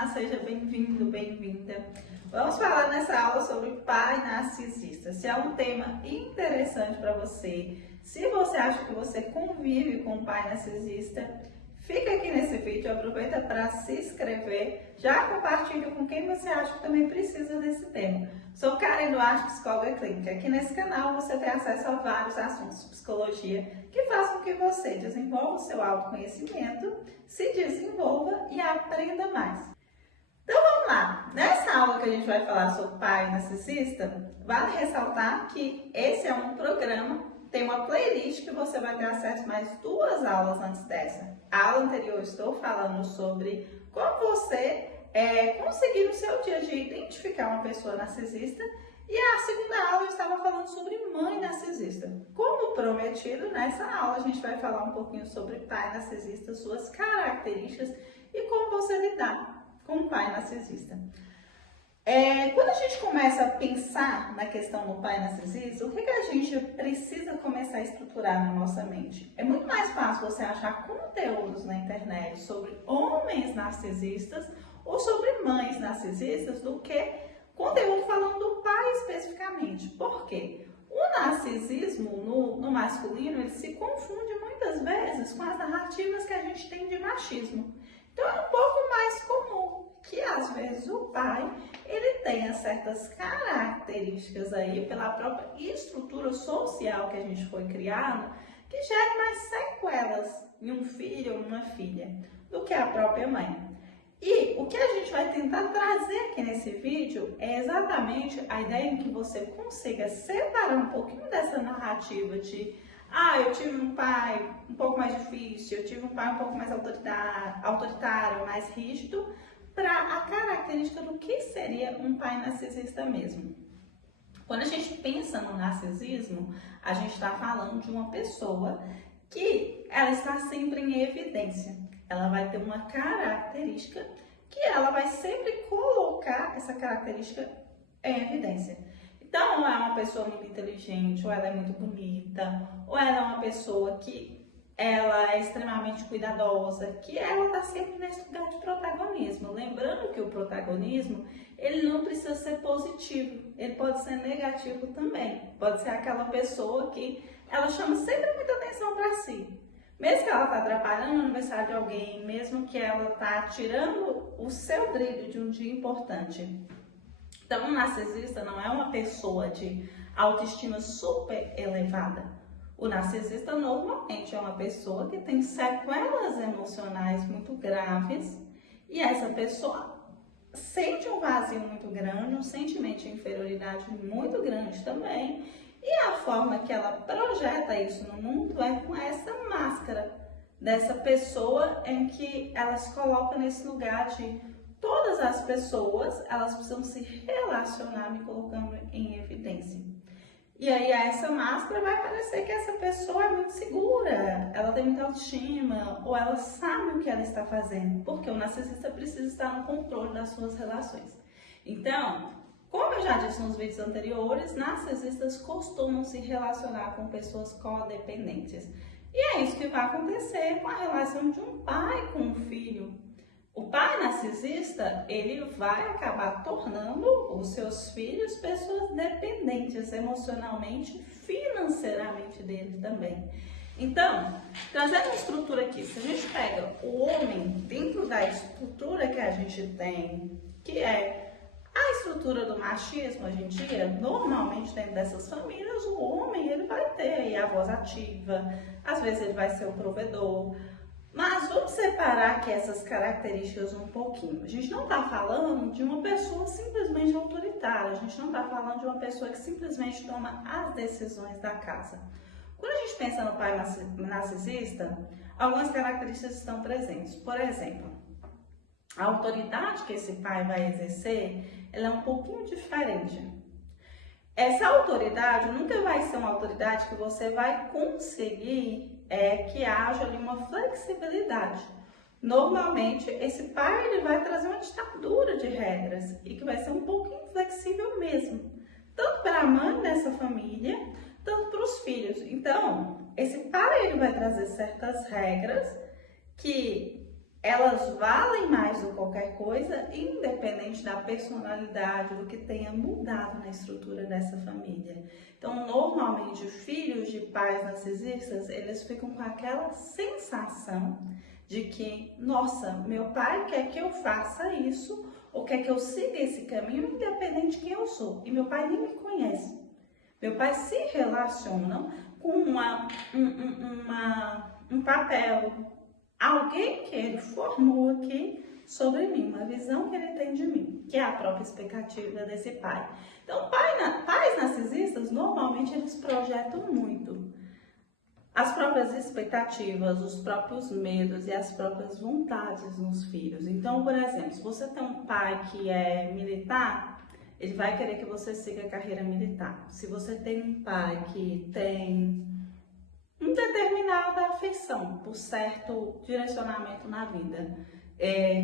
Olá, seja bem-vindo, bem-vinda. Vamos falar nessa aula sobre pai narcisista. Se é um tema interessante para você, se você acha que você convive com um pai narcisista, fica aqui nesse vídeo, aproveita para se inscrever, já compartilha com quem você acha que também precisa desse tema. Sou Karen Duarte, psicóloga clínica. Aqui nesse canal você tem acesso a vários assuntos de psicologia que fazem com que você desenvolva o seu autoconhecimento, se desenvolva e aprenda mais. Então vamos lá, nessa aula que a gente vai falar sobre pai narcisista, vale ressaltar que esse é um programa, tem uma playlist que você vai ter acesso a mais 2 aulas antes dessa. A aula anterior eu estou falando sobre como você conseguir no seu dia a dia identificar uma pessoa narcisista, e a segunda aula eu estava falando sobre mãe narcisista. Como prometido, nessa aula a gente vai falar um pouquinho sobre pai narcisista, suas características e como você lidar com um pai narcisista. Quando a gente começa a pensar na questão do pai narcisista, o que a gente precisa começar a estruturar na nossa mente? É muito mais fácil você achar conteúdos na internet sobre homens narcisistas ou sobre mães narcisistas do que conteúdo falando do pai especificamente. Por quê? O narcisismo no masculino, ele se confunde muitas vezes com as narrativas que a gente tem de machismo. Então é um pouco mais comum que às vezes o pai, ele tenha certas características aí pela própria estrutura social que a gente foi criado, que gere mais sequelas em um filho ou uma filha do que a própria mãe. E o que a gente vai tentar trazer aqui nesse vídeo é exatamente a ideia em que você consiga separar um pouquinho dessa narrativa de eu tive um pai um pouco mais difícil, eu tive um pai um pouco mais autoritário, mais rígido, para a característica do que seria um pai narcisista mesmo. Quando a gente pensa no narcisismo, a gente está falando de uma pessoa que ela está sempre em evidência. Ela vai ter uma característica que ela vai sempre colocar essa característica em evidência. Então, ou é uma pessoa muito inteligente, ou ela é muito bonita, ou ela é uma pessoa que ela é extremamente cuidadosa, que ela está sempre nesse lugar de protagonismo. Lembrando que o protagonismo, ele não precisa ser positivo, ele pode ser negativo também. Pode ser aquela pessoa que ela chama sempre muita atenção para si. Mesmo que ela está atrapalhando o aniversário de alguém, mesmo que ela está tirando o seu brilho de um dia importante. Então, um narcisista não é uma pessoa de autoestima super elevada. O narcisista normalmente é uma pessoa que tem sequelas emocionais muito graves e essa pessoa sente um vazio muito grande, um sentimento de inferioridade muito grande também. E a forma que ela projeta isso no mundo é com essa máscara dessa pessoa em que ela se coloca nesse lugar de todas as pessoas, elas precisam se relacionar me colocando em evidência. E aí essa máscara vai parecer que essa pessoa é muito segura, ela tem muita autoestima, ou ela sabe o que ela está fazendo, porque o narcisista precisa estar no controle das suas relações. Então, como eu já disse nos vídeos anteriores, narcisistas costumam se relacionar com pessoas codependentes. E é isso que vai acontecer com a relação de um pai com um filho. O pai narcisista, ele vai acabar tornando os seus filhos pessoas dependentes emocionalmente, financeiramente dele também. Então, trazendo uma estrutura aqui, se a gente pega o homem dentro da estrutura que a gente tem, que é a estrutura do machismo hoje em dia, normalmente dentro dessas famílias, o homem ele vai ter aí a voz ativa, às vezes ele vai ser o provedor. Mas vamos separar aqui essas características um pouquinho. A gente não está falando de uma pessoa simplesmente autoritária, a gente não está falando de uma pessoa que simplesmente toma as decisões da casa. Quando a gente pensa no pai narcisista, algumas características estão presentes. Por exemplo, a autoridade que esse pai vai exercer, ela é um pouquinho diferente. Essa autoridade nunca vai ser uma autoridade que você vai conseguir que haja ali uma flexibilidade. Normalmente, esse pai ele vai trazer uma ditadura de regras e que vai ser um pouco inflexível mesmo, tanto para a mãe dessa família, tanto para os filhos. Então, esse pai ele vai trazer certas regras que elas valem mais do que qualquer coisa, independente da personalidade, do que tenha mudado na estrutura dessa família. Então, normalmente, filhos de pais narcisistas, eles ficam com aquela sensação de que, nossa, meu pai quer que eu faça isso, ou quer que eu siga esse caminho, independente de quem eu sou. E meu pai nem me conhece. Meu pai se relaciona com um papel, alguém que ele formou aqui sobre mim, uma visão que ele tem de mim, que é a própria expectativa desse pai. Então, pais narcisistas, normalmente, eles projetam muito as próprias expectativas, os próprios medos e as próprias vontades nos filhos. Então, por exemplo, se você tem um pai que é militar, ele vai querer que você siga a carreira militar. Se você tem um pai que tem uma determinada afeição por certo direcionamento na vida,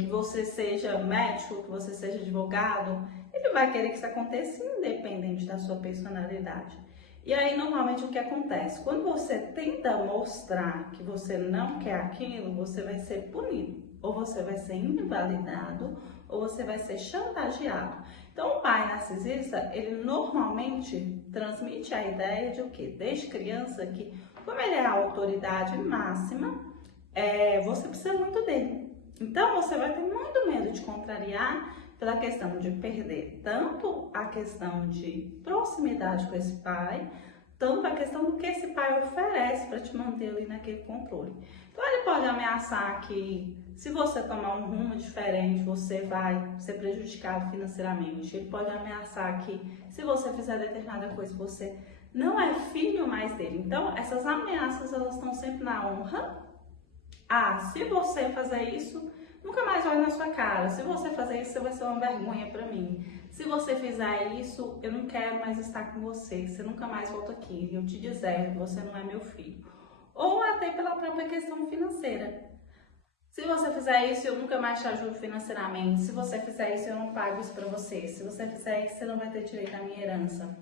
que você seja médico, que você seja advogado, ele vai querer que isso aconteça independente da sua personalidade. E aí, normalmente, o que acontece? Quando você tenta mostrar que você não quer aquilo, você vai ser punido, ou você vai ser invalidado, ou você vai ser chantageado. Então, o pai narcisista, ele normalmente transmite a ideia de o quê? Desde criança, que como ele é a autoridade máxima, você precisa muito dele. Então, você vai ter muito medo de contrariar pela questão de perder tanto a questão de proximidade com esse pai, tanto a questão do que esse pai oferece para te manter ali naquele controle. Então, ele pode ameaçar que se você tomar um rumo diferente, você vai ser prejudicado financeiramente. Ele pode ameaçar que se você fizer determinada coisa, você não é filho mais dele. Então, essas ameaças, elas estão sempre na honra. Se você fazer isso, nunca mais olho na sua cara. Se você fazer isso, você vai ser uma vergonha para mim. Se você fizer isso, eu não quero mais estar com você. Você nunca mais volta aqui. Eu te deserto, você não é meu filho. Ou até pela própria questão financeira. Se você fizer isso, eu nunca mais te ajudo financeiramente. Se você fizer isso, eu não pago isso para você. Se você fizer isso, você não vai ter direito à minha herança.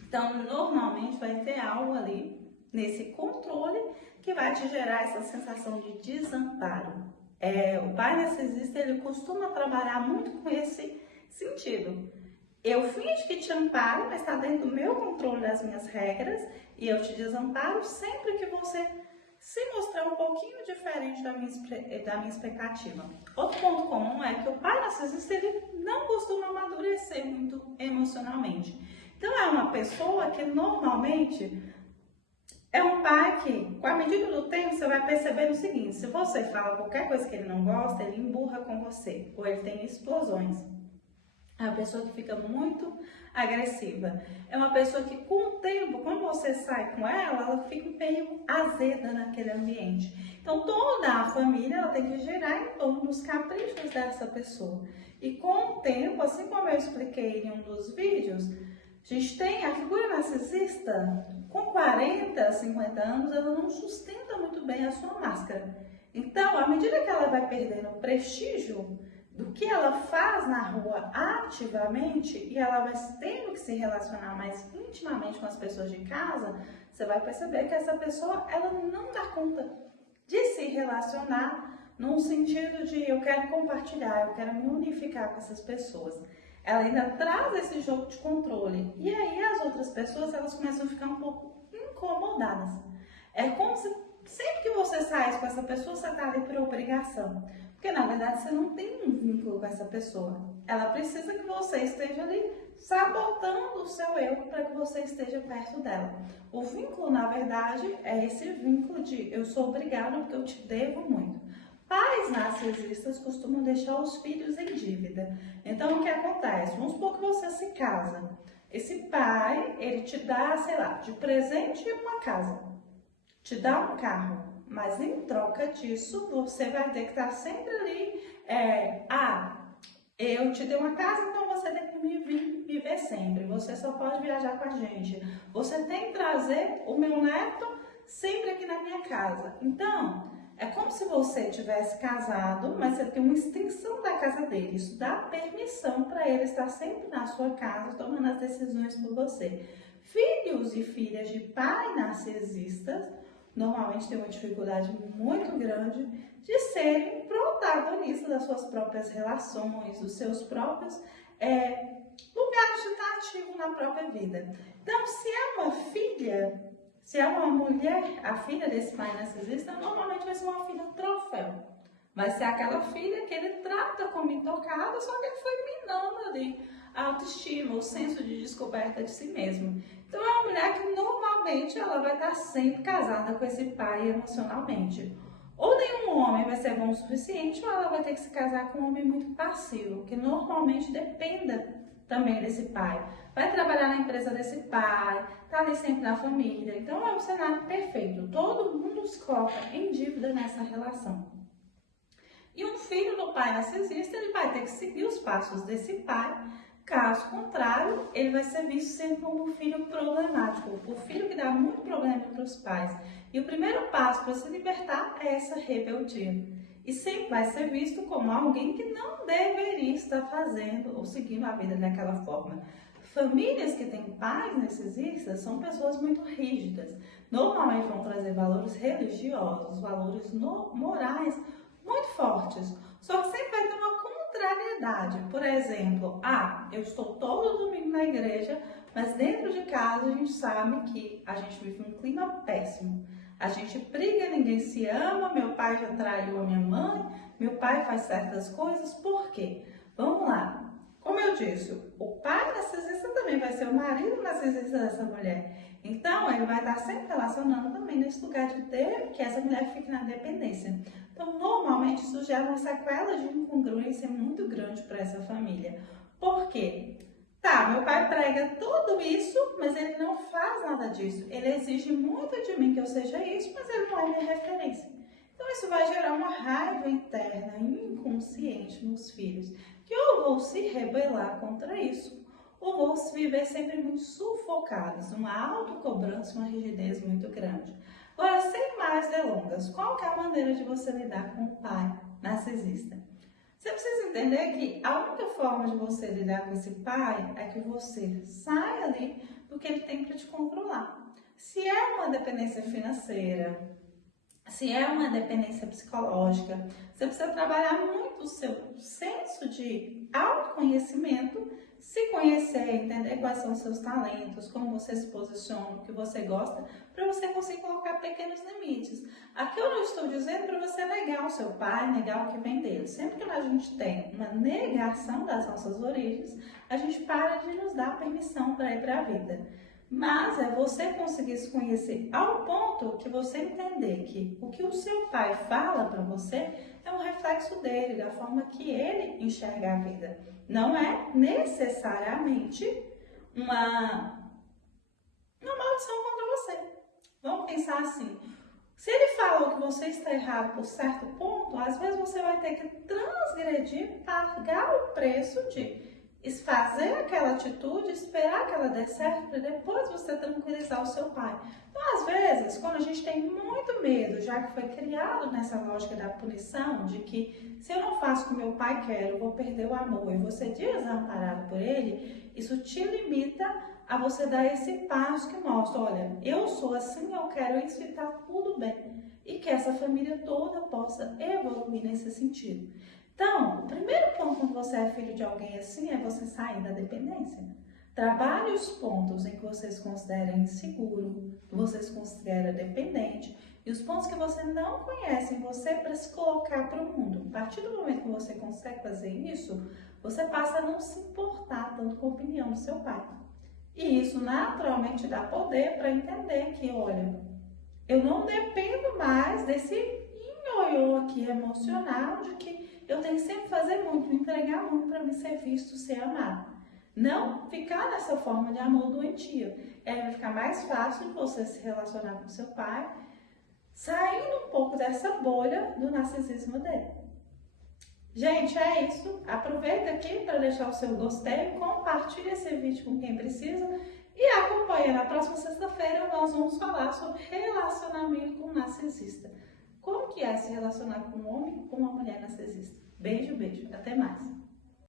Então, normalmente vai ter algo ali nesse controle que vai te gerar essa sensação de desamparo. O pai narcisista, ele costuma trabalhar muito com esse sentido. Eu finjo que te amparo, mas está dentro do meu controle, das minhas regras, e eu te desamparo sempre que você se mostrar um pouquinho diferente da minha expectativa. Outro ponto comum é que o pai narcisista, ele não costuma amadurecer muito emocionalmente. Então, é uma pessoa que normalmente é um pai que, com a medida do tempo, você vai perceber o seguinte: se você fala qualquer coisa que ele não gosta, ele emburra com você, ou ele tem explosões. É uma pessoa que fica muito agressiva. É uma pessoa que, com o tempo, quando você sai com ela, ela fica meio azeda naquele ambiente. Então, toda a família, ela tem que girar em torno dos caprichos dessa pessoa. E com o tempo, assim como eu expliquei em um dos vídeos, a gente tem a figura narcisista, com 40, 50 anos, ela não sustenta muito bem a sua máscara. Então, à medida que ela vai perdendo o prestígio do que ela faz na rua ativamente, e ela vai tendo que se relacionar mais intimamente com as pessoas de casa, você vai perceber que essa pessoa, ela não dá conta de se relacionar num sentido de eu quero compartilhar, eu quero me unificar com essas pessoas. Ela ainda traz esse jogo de controle. E aí as outras pessoas, elas começam a ficar um pouco incomodadas. É como se sempre que você sai com essa pessoa, você está ali por obrigação. Porque na verdade você não tem um vínculo com essa pessoa. Ela precisa que você esteja ali sabotando o seu eu para que você esteja perto dela. O vínculo, na verdade, é esse vínculo de eu sou obrigado porque eu te devo muito. Pais narcisistas costumam deixar os filhos em dívida. Então, o que acontece? Vamos supor que você se casa. Esse pai, ele te dá, sei lá, de presente uma casa. Te dá um carro. Mas, em troca disso, você vai ter que estar sempre ali. Eu te dei uma casa, então você tem que me ver sempre. Você só pode viajar com a gente. Você tem que trazer o meu neto sempre aqui na minha casa. Então, é como se você tivesse casado, mas você tem uma extensão da casa dele. Isso dá permissão para ele estar sempre na sua casa, tomando as decisões por você. Filhos e filhas de pais narcisistas normalmente têm uma dificuldade muito grande de serem protagonistas das suas próprias relações, dos seus próprios lugares de estar ativo na própria vida. Então, se é uma filha, se é uma mulher, a filha desse pai narcisista, normalmente vai ser uma filha troféu. Vai ser aquela filha que ele trata como intocada, só que ele foi minando ali a autoestima, o senso de descoberta de si mesmo. Então, é uma mulher que normalmente ela vai estar sempre casada com esse pai emocionalmente. Ou nenhum homem vai ser bom o suficiente, ou ela vai ter que se casar com um homem muito passivo, que normalmente dependa também desse pai. Vai trabalhar na empresa desse pai, tá ali sempre na família. Então é um cenário perfeito. Todo mundo se coloca em dívida nessa relação. E um filho do pai narcisista, ele vai ter que seguir os passos desse pai. Caso contrário, ele vai ser visto sempre como um filho problemático, o filho que dá muito problema para os pais. E o primeiro passo para se libertar é essa rebeldia. E sempre vai ser visto como alguém que não deveria estar fazendo ou seguindo a vida daquela forma. Famílias que têm pais narcisistas são pessoas muito rígidas. Normalmente vão trazer valores religiosos, valores morais muito fortes. Só que sempre vai ter uma contrariedade. Por exemplo, eu estou todo domingo na igreja, mas dentro de casa a gente sabe que a gente vive um clima péssimo. A gente briga, ninguém se ama, meu pai já traiu a minha mãe, meu pai faz certas coisas, por quê? Vamos lá. Como eu disse, o pai narcisista também vai ser o marido narcisista dessa mulher. Então, ele vai estar sempre relacionando também nesse lugar de ter que essa mulher fique na dependência. Então, normalmente, isso gera uma sequela de incongruência muito grande para essa família. Por quê? Meu pai prega tudo isso, mas ele não faz nada disso. Ele exige muito de mim que eu seja isso, mas ele não é minha referência. Então, isso vai gerar uma raiva interna, inconsciente nos filhos, que ou vão se rebelar contra isso, ou vão viver sempre muito sufocados, uma autocobrança, uma rigidez muito grande. Agora, sem mais delongas, qual que é a maneira de você lidar com o pai narcisista? Você precisa entender que a única forma de você lidar com esse pai é que você saia ali do que ele tem para te controlar. Se é uma dependência financeira, se é uma dependência psicológica, você precisa trabalhar muito o seu senso de autoconhecimento, se conhecer, entender quais são os seus talentos, como você se posiciona, o que você gosta, para você conseguir colocar pequenos limites. Aqui eu não estou dizendo para você negar o seu pai, negar o que vem dele. Sempre que a gente tem uma negação das nossas origens, a gente para de nos dar permissão para ir para a vida. Mas é você conseguir se conhecer ao ponto que você entender que o que o seu pai fala para você é um reflexo dele, da forma que ele enxerga a vida. Não é necessariamente uma maldição contra você. Vamos pensar assim. Se ele falou que você está errado por certo ponto, às vezes você vai ter que transgredir, pagar o preço de fazer aquela atitude, esperar que ela dê certo, para depois você tranquilizar o seu pai. Então, às vezes, quando a gente tem muito medo, já que foi criado nessa lógica da punição, de que se eu não faço o que meu pai quer, eu vou perder o amor, e você é desamparado por ele, isso te limita a você dar esse passo que mostra, olha, eu sou assim, eu quero isso e tá tudo bem. E que essa família toda possa evoluir nesse sentido. Então, o primeiro ponto quando você é filho de alguém assim é você sair da dependência. Trabalhe os pontos em que você se considera inseguro, que você se considera dependente, e os pontos que você não conhece em você para se colocar para o mundo. A partir do momento que você consegue fazer isso, você passa a não se importar tanto com a opinião do seu pai. E isso naturalmente dá poder para entender que, olha, eu não dependo mais desse nhoiô aqui emocional de que eu tenho que sempre fazer muito, me entregar muito para me ser visto, ser amado. Não ficar nessa forma de amor doentio. Vai ficar mais fácil de você se relacionar com seu pai, saindo um pouco dessa bolha do narcisismo dele. Gente, é isso. Aproveita aqui para deixar o seu gostei, compartilha esse vídeo com quem precisa e acompanha. Na próxima sexta-feira nós vamos falar sobre relacionamento com narcisista. Como que é se relacionar com um homem ou com uma mulher narcisista? Beijo, beijo. Até mais.